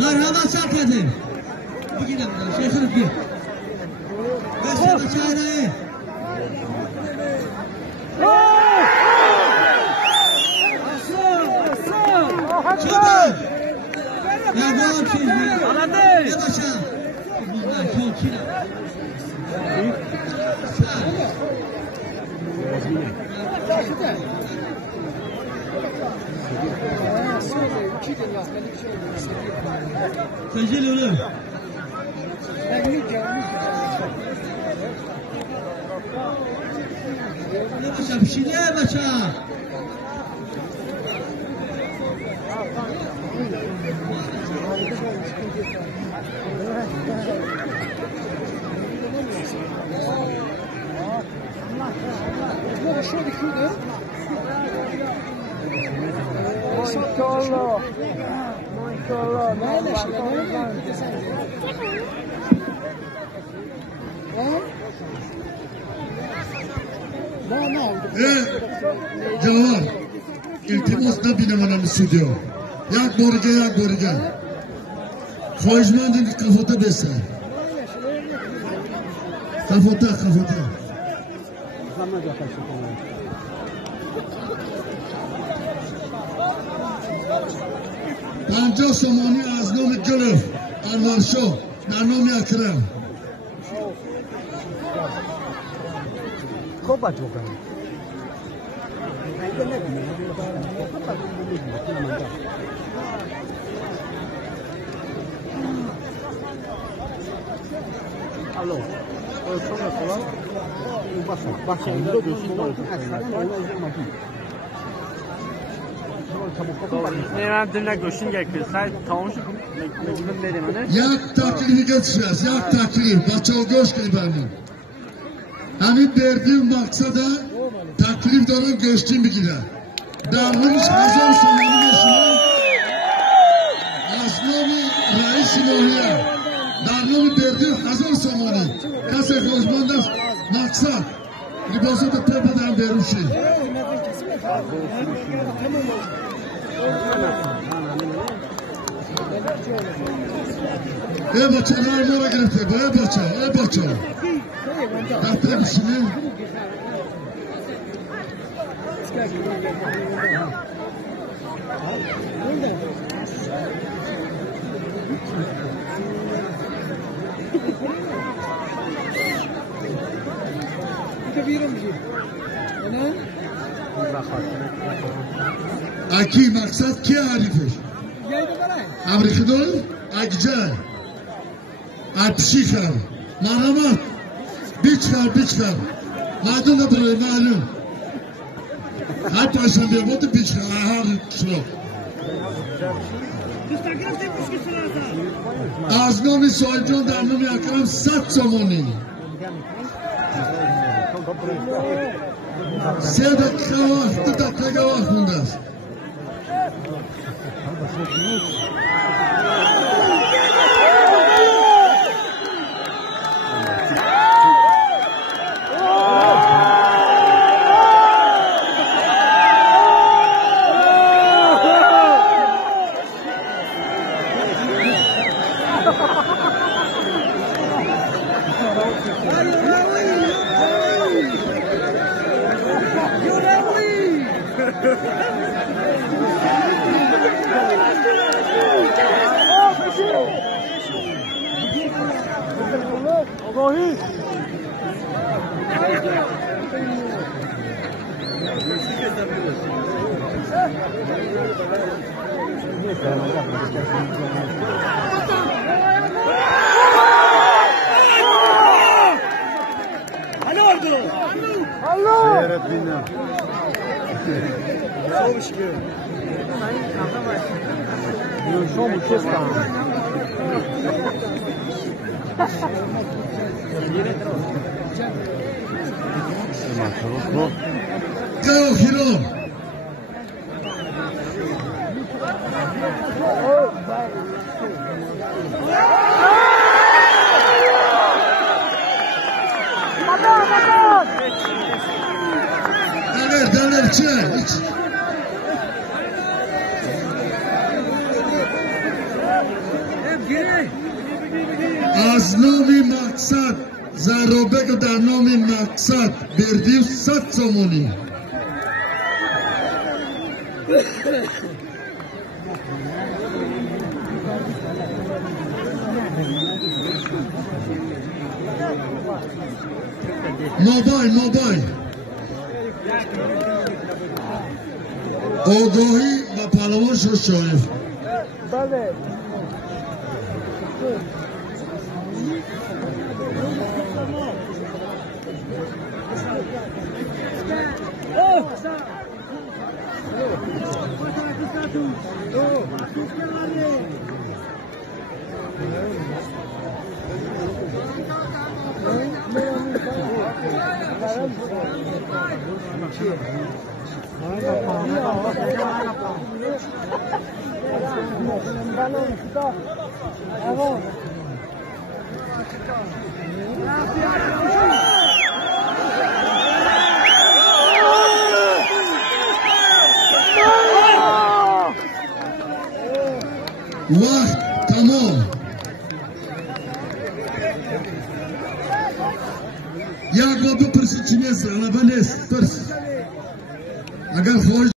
Merhaba Şarkı'dır. Bugün şey sırf Beşiktaş çayırı. Şurada. Ya ne yapıyorsun? Anladım. Ne başa? Bunlar çok kira. Secil olur. Ne başa bir şey ne başa? Maşallah. Maşallah. Cevap. İltimas da binemanamı stüdyo. Yak borga. Xo'jmandin kafota besa. Kafota. Panca somoni az nomi Gulov, Anvarsho, dar nomi Akram. Kopat bukan. Alo. Sonra basa. Indo من دنیا گوشین گکر سایت تمامش مجبور بریم نه Yak taklidi geçeceğiz. Yak taklidi. Baçal göç gibi. Hani verdiğim maksada taklif doğru göçtüğüm bir gider. Davranış hazır sonunu yaşıyor. Asnomi reisin oraya. Davranış verdiğim hazır sonunu. Kase koşmanda maksat. Libosu da tepeden vermişim. Baçalar mora girdi. Baça. Tahta bir şey. Aki maksat ki Arif'dir? Amerika'da Akca, Apşikar, Maramat, Biçkar. Madem da buraya malum. Hatta sen de bu da Biçkar, ahar çok. Aznomi soycun darnomi akram sat somoni. 3 dakika vakti, 2 dakika vaktinde. Go, hero! Derler, çay, نام مقصد زرابه که در نام مقصد بردیم 100 سومونی موبایل آگاهی و پهلوان شد شایف بله وقت تمام یک بار بپرسید چی نیست اگر خواهش